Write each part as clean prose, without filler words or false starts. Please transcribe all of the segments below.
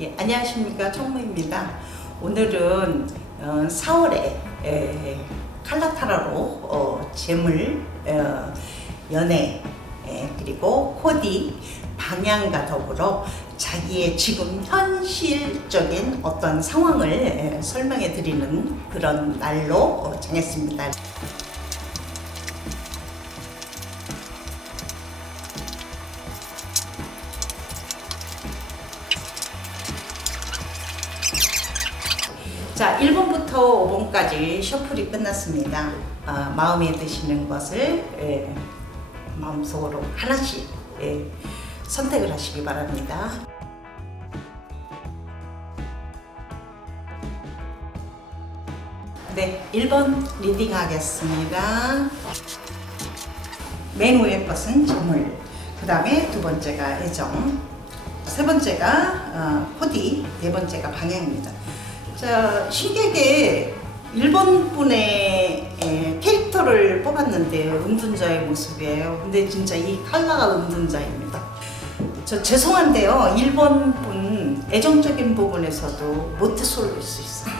예, 안녕하십니까, 청무입니다. 오늘은 4월에 칼라타로로 재물, 연애, 그리고 코디, 방향과 더불어 자기의 지금 현실적인 어떤 상황을 설명해 드리는 그런 날로 정했습니다. 자, 1번부터 5번까지 셔플이 끝났습니다. 마음에 드시는 것을 마음속으로 하나씩 선택을 하시기 바랍니다. 네, 1번 리딩 하겠습니다. 맨 위에 것은 재물, 그 다음에 두 번째가 애정, 세 번째가 코디, 네 번째가 방향입니다. 자, 신기하게 1번 분의 캐릭터를 뽑았는데 은둔자의 모습이에요. 근데 진짜 이 컬러가 은둔자입니다. 저 죄송한데요, 1번 분 애정적인 부분에서도 모태솔로일 수 있어요.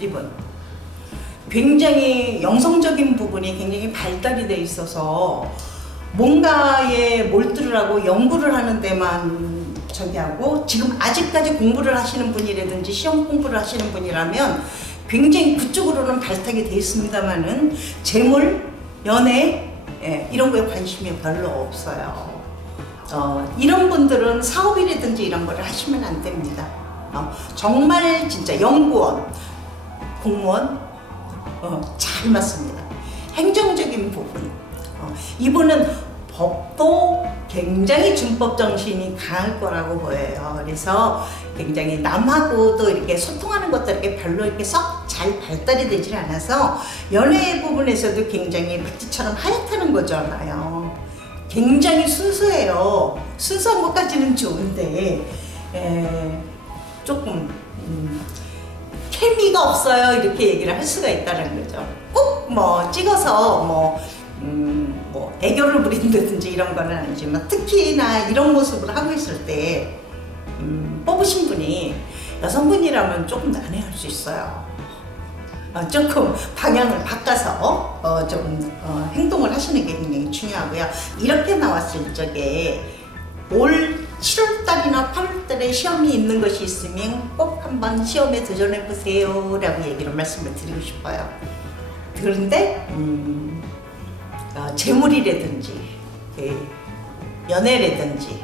1번 굉장히 영성적인 부분이 굉장히 발달이 돼 있어서 뭔가에 몰두를 하고 연구를 하는 데만 하고, 지금 아직까지 공부를 하시는 분이라든지 시험 공부를 하시는 분이라면 굉장히 그쪽으로는 발탁이 되어 있습니다만은 재물, 연애 이런 거에 관심이 별로 없어요. 이런 분들은 사업이라든지 이런 거를 하시면 안 됩니다. 정말 진짜 연구원, 공무원 잘 맞습니다. 행정적인 부분, 이분은 법도 굉장히 준법 정신이 강할 거라고 보여요. 그래서 굉장히 남하고도 이렇게 소통하는 것도 이렇게 별로 이렇게 썩 잘 발달이 되질 않아서 연애 부분에서도 굉장히 백지처럼 하얗다는 거잖아요. 굉장히 순수해요. 순수한 것까지는 좋은데 조금 케미가 없어요, 이렇게 얘기를 할 수가 있다는 거죠. 꼭 뭐 찍어서 뭐 애교를 부린다든지 이런 거는 아니지만, 특히나 이런 모습을 하고 있을 때 뽑으신 분이 여성분이라면 조금 난해할 수 있어요. 조금 방향을 바꿔서 조금 행동을 하시는 게 굉장히 중요하고요. 이렇게 나왔을 적에 올 7월달이나 8월달에 시험이 있는 것이 있으면 꼭 한번 시험에 도전해 보세요 라고 얘기를 말씀을 드리고 싶어요. 그런데 재물이라든지 연애라든지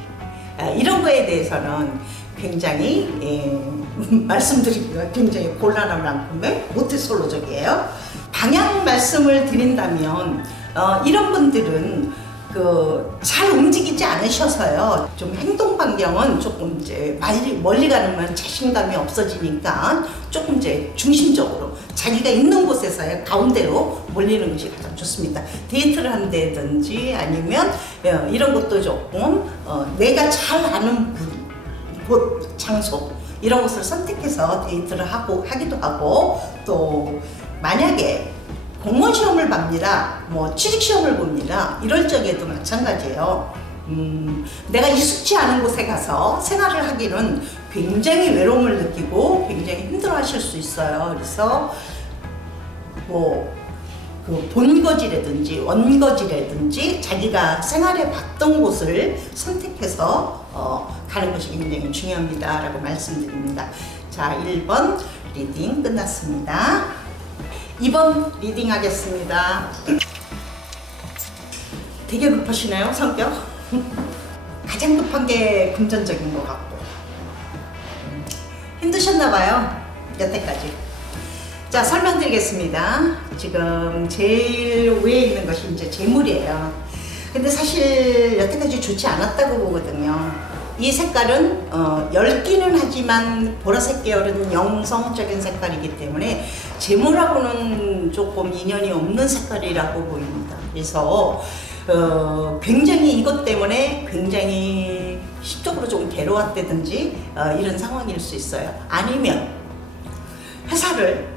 이런 거에 대해서는 굉장히 말씀드리기가 굉장히 곤란한 만큼의 모태솔로적이에요. 방향 말씀을 드린다면 이런 분들은 잘 움직이지 않으셔서요, 좀 행동 반경은 조금 이제 멀리 가면 자신감이 없어지니까 조금 이제 중심적으로 자기가 있는 곳에서의 가운데로 몰리는 것이 가장 좋습니다. 데이트를 한다든지 아니면 이런 것도 조금 내가 잘 아는 곳, 장소 이런 곳을 선택해서 데이트를 하기도 하고, 또 만약에 공무원 시험을 봅니다, 뭐 취직 시험을 봅니다, 이럴 적에도 마찬가지예요. 내가 익숙지 않은 곳에 가서 생활을 하기는 굉장히 외로움을 느끼고 굉장히 힘들어 하실 수 있어요. 그래서 그 본거지라든지 원거지라든지 자기가 생활해 봤던 곳을 선택해서 가는 것이 굉장히 중요합니다 라고 말씀드립니다. 자, 1번 리딩 끝났습니다. 2번 리딩 하겠습니다. 되게 급하시나요, 성격? 가장 급한 게 금전적인 것 같고 힘드셨나봐요, 여태까지. 자, 설명드리겠습니다. 지금 제일 위에 있는 것이 이제 재물이에요. 근데 사실 여태까지 좋지 않았다고 보거든요. 이 색깔은 엷기는 하지만 보라색 계열은 영성적인 색깔이기 때문에 재물하고는 조금 인연이 없는 색깔이라고 보입니다. 그래서 굉장히 이것 때문에 굉장히 심적으로 좀 괴로웠다든지 이런 상황일 수 있어요. 아니면 회사를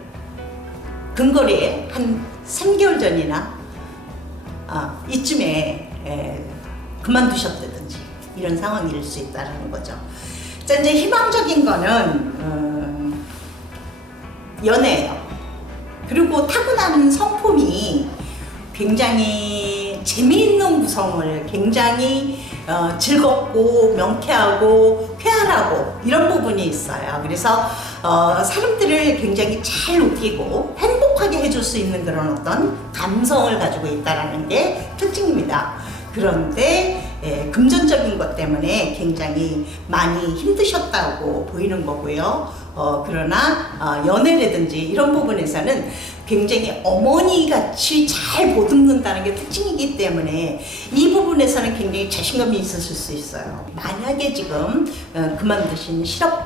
근거리에 한 3개월 전이나 이쯤에 그만두셨다든지 이런 상황일 수 있다는 거죠. 자, 이제 희망적인 거는 연애예요. 그리고 타고나는 성품이 굉장히 재미있는 구성을 굉장히 즐겁고 명쾌하고 쾌활하고 이런 부분이 있어요. 그래서 사람들을 굉장히 잘 웃기고 행복하게 해줄 수 있는 그런 어떤 감성을 가지고 있다는 게 특징입니다. 그런데 금전적인 것 때문에 굉장히 많이 힘드셨다고 보이는 거고요. 그러나 연애라든지 이런 부분에서는 굉장히 어머니같이 잘 보듬는다는 게 특징이기 때문에 이 부분에서는 굉장히 자신감이 있으실 수 있어요. 만약에 지금 그만두신 실업을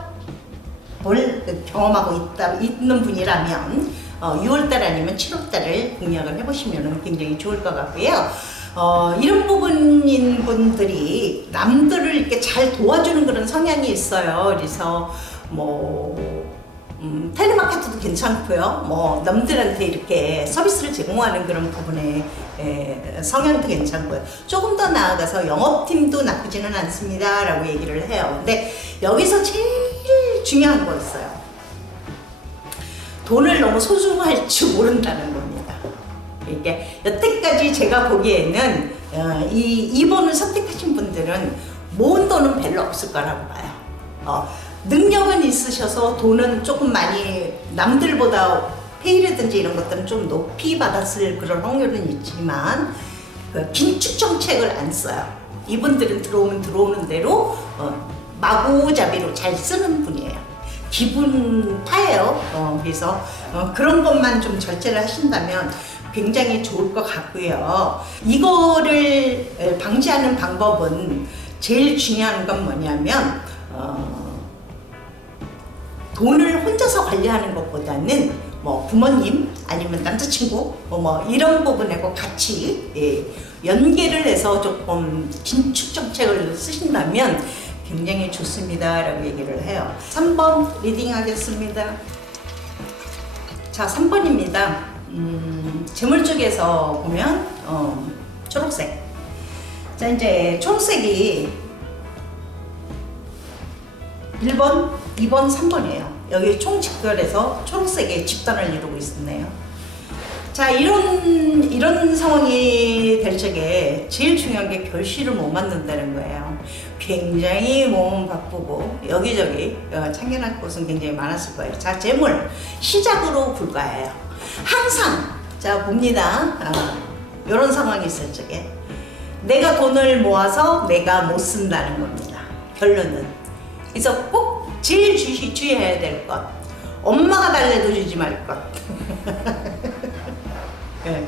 경험하고 있는 분이라면 6월달 아니면 7월달을 공략을 해보시면 굉장히 좋을 것 같고요. 이런 부분인 분들이 남들을 이렇게 잘 도와주는 그런 성향이 있어요. 그래서 텔레마케터도 괜찮고요. 남들한테 이렇게 서비스를 제공하는 그런 부분에 성향도 괜찮고요. 조금 더 나아가서 영업팀도 나쁘지는 않습니다 라고 얘기를 해요. 근데 여기서 제일 중요한 거 있어요. 돈을 너무 소중할 줄 모른다는 겁니다. 이게 여태까지 제가 보기에는 이 2번을 선택하신 분들은 모은 돈은 별로 없을 거라고 봐요. 능력은 있으셔서 돈은 조금 많이 남들보다 페이라든지 이런 것들은 좀 높이 받았을 그런 확률은 있지만 긴축 정책을 안 써요. 이분들은 들어오면 들어오는 대로 마구잡이로 잘 쓰는 분이에요. 기분 파예요. 그래서 그런 것만 좀 절제를 하신다면 굉장히 좋을 것 같고요. 이거를 방지하는 방법은 제일 중요한 건 뭐냐면 돈을 혼자서 관리하는 것보다는 부모님 아니면 남자친구 이런 부분하고 같이 연계를 해서 조금 긴축 정책을 쓰신다면 굉장히 좋습니다 라고 얘기를 해요. 3번 리딩 하겠습니다. 자, 3번입니다. 재물 쪽에서 보면 초록색. 자, 이제 초록색이 1번, 2번, 3번이에요. 여기 총 직결해서 초록색의 집단을 이루고 있었네요. 자, 이런 상황이 될 적에 제일 중요한 게 결실을 못 만든다는 거예요. 굉장히 몸은 바쁘고 여기저기 참견할 곳은 굉장히 많았을 거예요. 자, 재물 시작으로 불과해요. 항상 자 봅니다. 이런 상황이 있을 적에 내가 돈을 모아서 내가 못 쓴다는 겁니다. 결론은. 그래서 꼭 제일 주의해야 될 것, 엄마가 달래도 주지 말 것. 네.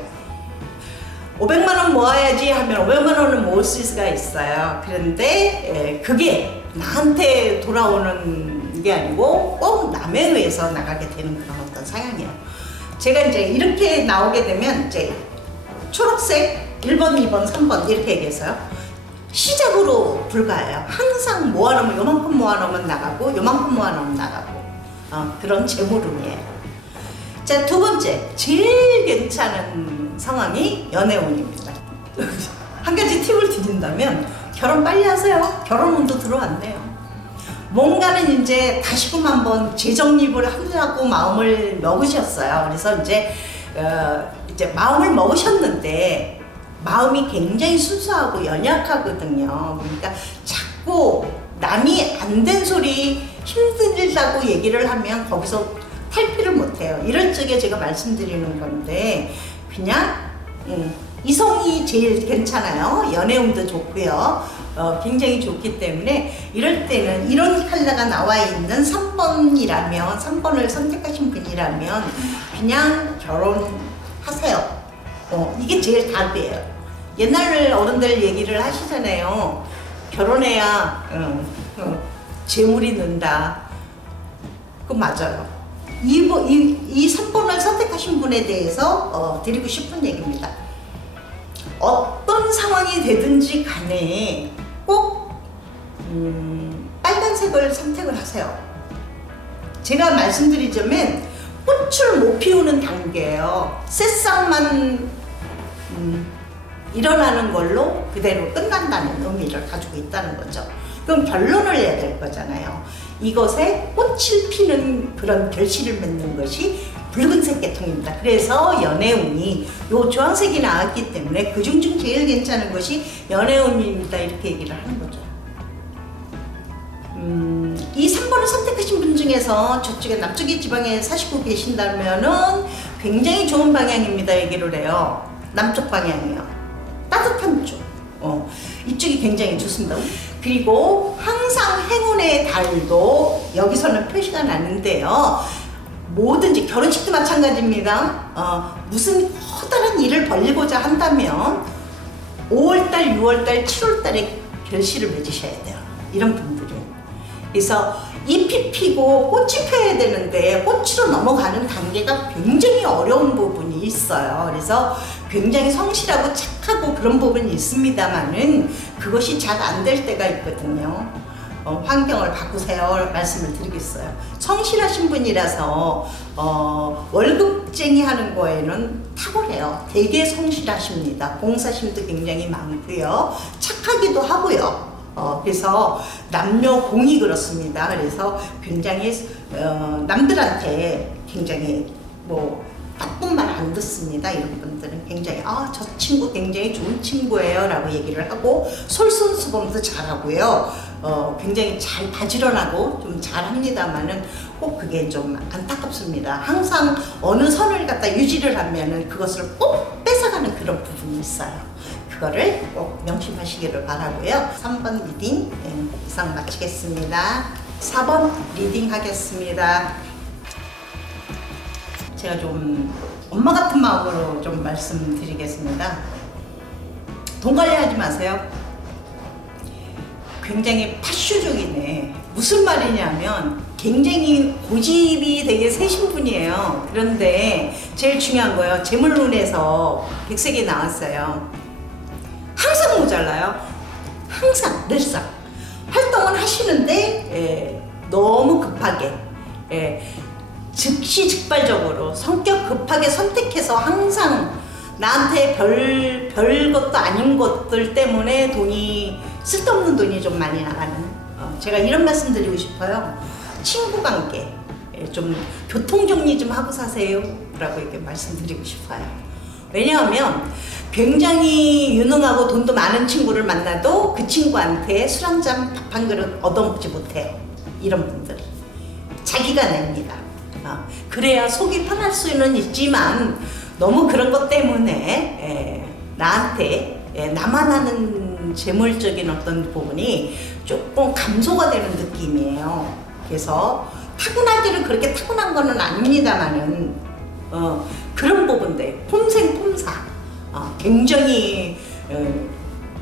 500만 원 모아야지 하면 500만 원을 모을 수가 있어요. 그런데 그게 나한테 돌아오는 게 아니고 꼭 남에 의해서 나가게 되는 그런 어떤 상황이에요. 제가 이제 이렇게 나오게 되면 이제 초록색 1번, 2번, 3번 이렇게 얘기해서요. 시작으로 불과해요. 항상 모아놓으면 요만큼 모아놓으면 나가고 요만큼 모아놓으면 나가고 그런 재물운이에요. 자, 두 번째 제일 괜찮은 상황이 연애운입니다. 한 가지 팁을 드린다면 결혼 빨리 하세요. 결혼운도 들어왔네요. 뭔가는 이제 다시금 한번 재정립을 하려고 마음을 먹으셨어요. 그래서 이제 마음을 먹으셨는데 마음이 굉장히 순수하고 연약하거든요. 그러니까 자꾸 남이 안 된 소리 힘들다고 얘기를 하면 거기서 탈피를 못해요. 이럴 적에 제가 말씀드리는 건데 그냥 이성이 제일 괜찮아요. 연애운도 좋고요. 굉장히 좋기 때문에 이럴 때는 이런 컬러가 나와 있는 3번이라면 3번을 선택하신 분이라면 그냥 결혼하세요. 이게 제일 답이에요. 옛날 어른들 얘기를 하시잖아요. 결혼해야 재물이 는다. 그거 맞아요. 이 3번을 선택하신 분에 대해서 드리고 싶은 얘기입니다. 어떤 상황이 되든지 간에 꼭 빨간색을 선택을 하세요. 제가 말씀드리자면 꽃을 못 피우는 단계예요. 새싹만 일어나는 걸로 그대로 끝난다는 의미를 가지고 있다는 거죠. 그럼 결론을 내야 될 거잖아요. 이것에 꽃을 피는 그런 결실을 맺는 것이 붉은색 계통입니다. 그래서 연애운이 요 주황색이 나왔기 때문에 그중 제일 괜찮은 것이 연애운입니다. 이렇게 얘기를 하는 거죠. 이 3번을 선택하신 분 중에서 저쪽에 남쪽의 지방에 사시고 계신다면은 굉장히 좋은 방향입니다. 얘기를 해요. 남쪽 방향이요. 따뜻한 쪽. 이쪽이 굉장히 좋습니다. 그리고 항상 행운의 달도 여기서는 표시가 나는데요. 뭐든지 결혼식도 마찬가지입니다. 무슨 커다란 일을 벌리고자 한다면 5월달, 6월달, 7월달에 결실을 맺으셔야 돼요. 이런 분들은. 그래서 잎이 피고 꽃이 펴야 되는데 꽃으로 넘어가는 단계가 굉장히 어려운 부분이 있어요. 그래서 굉장히 성실하고 착하고 그런 부분이 있습니다만은 그것이 잘 안 될 때가 있거든요. 환경을 바꾸세요 말씀을 드리겠어요. 성실하신 분이라서 월급쟁이 하는 거에는 탁월해요. 되게 성실하십니다. 봉사심도 굉장히 많고요. 착하기도 하고요. 그래서 남녀 공이 그렇습니다. 그래서 굉장히 남들한테 굉장히 나쁜 말 안 듣습니다. 이런 분들은 굉장히 저 친구 굉장히 좋은 친구예요 라고 얘기를 하고 솔선수범도 잘하고요. 굉장히 잘 바지런하고 좀 잘합니다만은 꼭 그게 좀 안타깝습니다. 항상 어느 선을 갖다 유지를 하면은 그것을 꼭 뺏어가는 그런 부분이 있어요. 그거를 꼭 명심하시기를 바라고요. 3번 리딩 이상 마치겠습니다. 4번 리딩 하겠습니다. 제가 좀 엄마 같은 마음으로 좀 말씀드리겠습니다. 돈 관리하지 마세요. 굉장히 파쇼적이네. 무슨 말이냐면 굉장히 고집이 되게 세신 분이에요. 그런데 제일 중요한 거예요. 재물운에서 백색이 나왔어요. 항상 모자라요. 항상 늘상 활동을 하시는데 너무 급하게 즉시 즉발적으로 성격 급하게 선택해서 항상 나한테 별 것도 아닌 것들 때문에 쓸데없는 돈이 좀 많이 나가는 제가 이런 말씀 드리고 싶어요. 친구 관계 좀 교통 정리 좀 하고 사세요 라고 이렇게 말씀드리고 싶어요. 왜냐하면 굉장히 유능하고 돈도 많은 친구를 만나도 그 친구한테 술 한 잔 밥 한 그릇 얻어먹지 못해요. 이런 분들 자기가 냅니다. 그래야 속이 편할 수는 있지만 너무 그런 것 때문에 나한테 나만 하는 재물적인 어떤 부분이 조금 감소가 되는 느낌이에요. 그래서 타고나기를 그렇게 타고난 거는 아닙니다만은 그런 부분들 폼생폼사 굉장히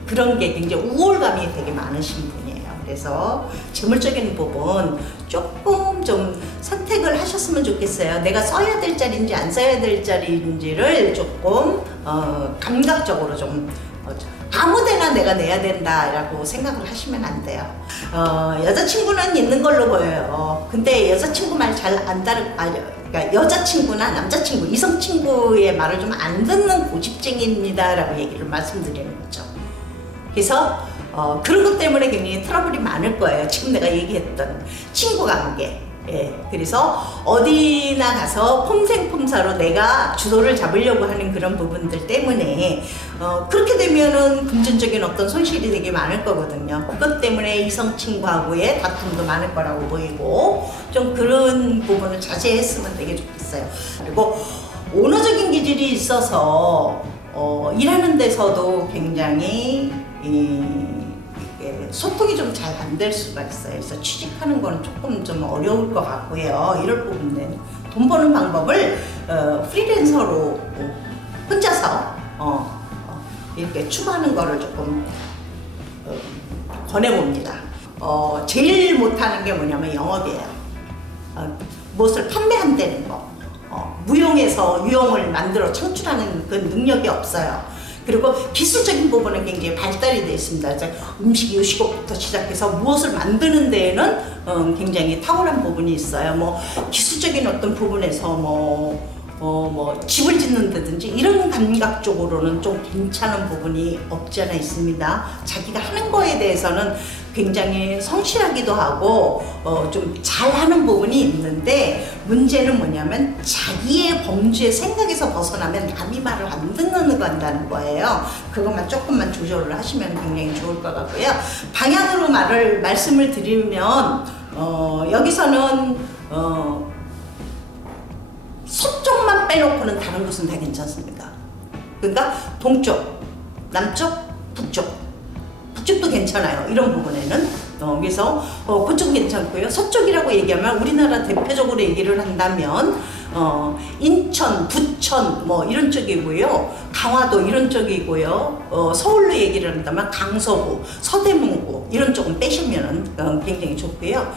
그런 게 굉장히 우월감이 되게 많으신 분이에요. 그래서 재물적인 부분 조금 좀 선택을 하셨으면 좋겠어요. 내가 써야 될 자리인지 안 써야 될 자리인지를 조금 감각적으로 좀 아무데나 내가 내야 된다라고 생각을 하시면 안 돼요. 여자친구는 있는 걸로 보여요. 근데 여자친구 말 잘 안 그러니까 여자친구나 남자친구, 이성친구의 말을 좀 안 듣는 고집쟁이입니다 라고 얘기를 말씀드리는 거죠. 그래서 그런 것 때문에 굉장히 트러블이 많을 거예요. 지금 내가 얘기했던 친구 관계. 그래서 어디나 가서 폼생폼사로 내가 주도를 잡으려고 하는 그런 부분들 때문에 그렇게 되면은 금전적인 어떤 손실이 되게 많을 거거든요. 그것 때문에 이성 친구하고의 다툼도 많을 거라고 보이고 좀 그런 부분을 자제했으면 되게 좋겠어요. 그리고 오너적인 기질이 있어서 일하는 데서도 굉장히 소통이 좀 잘 안 될 수가 있어요. 그래서 취직하는 건 조금 좀 어려울 것 같고요. 이럴 부분은 돈 버는 방법을 프리랜서로 혼자서 이렇게 추구하는 거를 조금 권해봅니다. 제일 못하는 게 뭐냐면 영업이에요. 무엇을 판매한다는 거. 무용에서 유용을 만들어 창출하는 그 능력이 없어요. 그리고 기술적인 부분은 굉장히 발달이 되어 있습니다. 음식, 요식업부터 시작해서 무엇을 만드는 데에는 굉장히 탁월한 부분이 있어요. 기술적인 어떤 부분에서 집을 짓는다든지 이런 감각 쪽으로는 좀 괜찮은 부분이 없지 않아 있습니다. 자기가 하는 거에 대해서는 굉장히 성실하기도 하고 좀 잘하는 부분이 있는데 문제는 뭐냐면 자기의 범주의 생각에서 벗어나면 남이 말을 안 듣는 건다는 거예요. 그것만 조금만 조절을 하시면 굉장히 좋을 것 같고요. 방향으로 말씀을 드리면 여기서는 서쪽만 빼놓고는 다른 곳은 다 괜찮습니다. 그러니까 동쪽, 남쪽, 북쪽도 괜찮아요. 이런 부분에는. 그래서 그쪽 괜찮고요. 서쪽이라고 얘기하면 우리나라 대표적으로 얘기를 한다면 인천, 부천 뭐 이런 쪽이고요. 강화도 이런 쪽이고요. 서울로 얘기를 한다면 강서구, 서대문구 이런 쪽은 빼시면 굉장히 좋고요.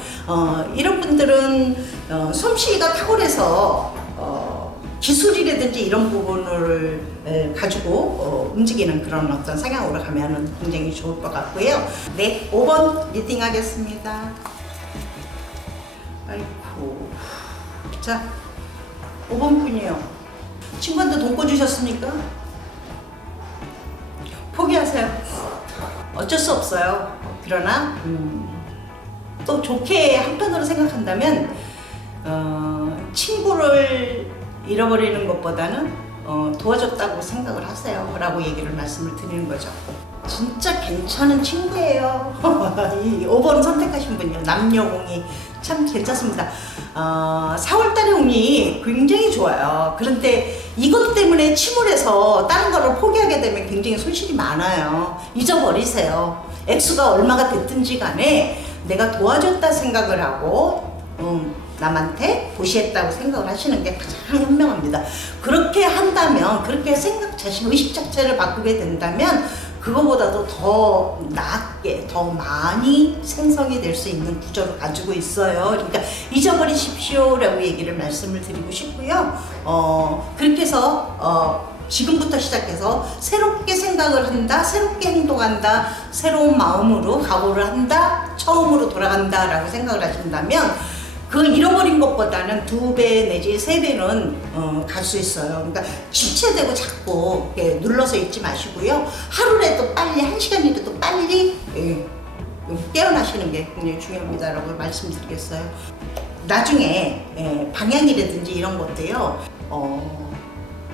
이런 분들은 솜씨가 탁월해서 기술이라든지 이런 부분을 가지고 움직이는 그런 어떤 성향으로 가면 굉장히 좋을 것 같고요. 네, 5번 리딩 하겠습니다. 아이고. 자, 5번 분이요. 친구한테 돈 꿔주셨습니까? 포기하세요. 어쩔 수 없어요. 그러나 또 좋게 한편으로 생각한다면 친구를 잃어버리는 것보다는 도와줬다고 생각을 하세요 라고 얘기를 말씀을 드리는 거죠. 진짜 괜찮은 친구예요. 이 5번 선택하신 분이요. 남녀공이 참 괜찮습니다. 4월달에 운이 굉장히 좋아요. 그런데 이것 때문에 침울해서 다른 거를 포기하게 되면 굉장히 손실이 많아요. 잊어버리세요. 액수가 얼마가 됐든지 간에 내가 도와줬다 생각을 하고 남한테 보시했다고 생각을 하시는 게 가장 현명합니다. 그렇게 한다면, 그렇게 생각 자신, 의식 자체를 바꾸게 된다면 그거보다도 더 낫게, 더 많이 생성이 될 수 있는 구조를 가지고 있어요. 그러니까 잊어버리십시오 라고 얘기를 말씀을 드리고 싶고요. 그렇게 해서 지금부터 시작해서 새롭게 생각을 한다, 새롭게 행동한다, 새로운 마음으로 각오를 한다, 처음으로 돌아간다 라고 생각을 하신다면 그 잃어버린 것보다는 2배 내지 3배는 갈 수 있어요. 그러니까 집체되고 자꾸 눌러서 있지 마시고요. 하루라도 빨리, 1시간이라도 빨리 깨어나시는 게 굉장히 중요합니다 라고 말씀드리겠어요. 나중에 방향이라든지 이런 것도요.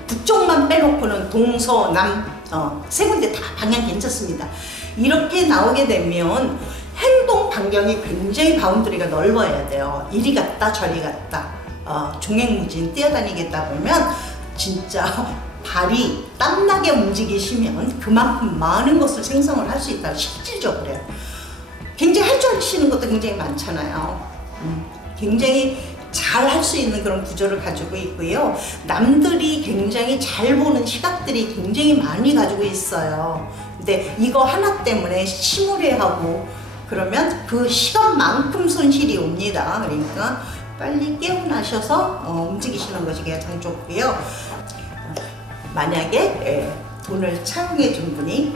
북쪽만 빼놓고는 동서남 세 군데 다 방향 괜찮습니다. 이렇게 나오게 되면 행동 반경이 굉장히 바운더리가 넓어야 돼요. 이리 갔다 저리 갔다 종횡무진 뛰어다니겠다 보면 진짜 발이 땀나게 움직이시면 그만큼 많은 것을 생성을 할 수 있다. 실질적으로 그래요. 굉장히 할 줄 아시는 것도 굉장히 많잖아요. 굉장히 잘 할 수 있는 그런 구조를 가지고 있고요. 남들이 굉장히 잘 보는 시각들이 굉장히 많이 가지고 있어요. 근데 이거 하나 때문에 침울해하고 그러면 그 시간만큼 손실이 옵니다. 그러니까 빨리 깨어나셔서 움직이시는 것이 가장 좋고요. 만약에 돈을 차용해 준 분이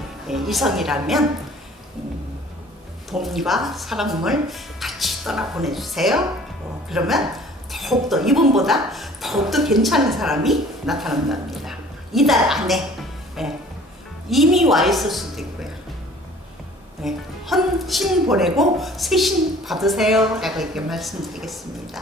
이성이라면 돈과 사랑을 같이 떠나 보내주세요. 그러면 더욱더 이분보다 더욱더 괜찮은 사람이 나타난답니다. 이달 안에 이미 와 있을 수도 있고요. 헌신 보내고 세신 받으세요 라고 이렇게 말씀드리겠습니다.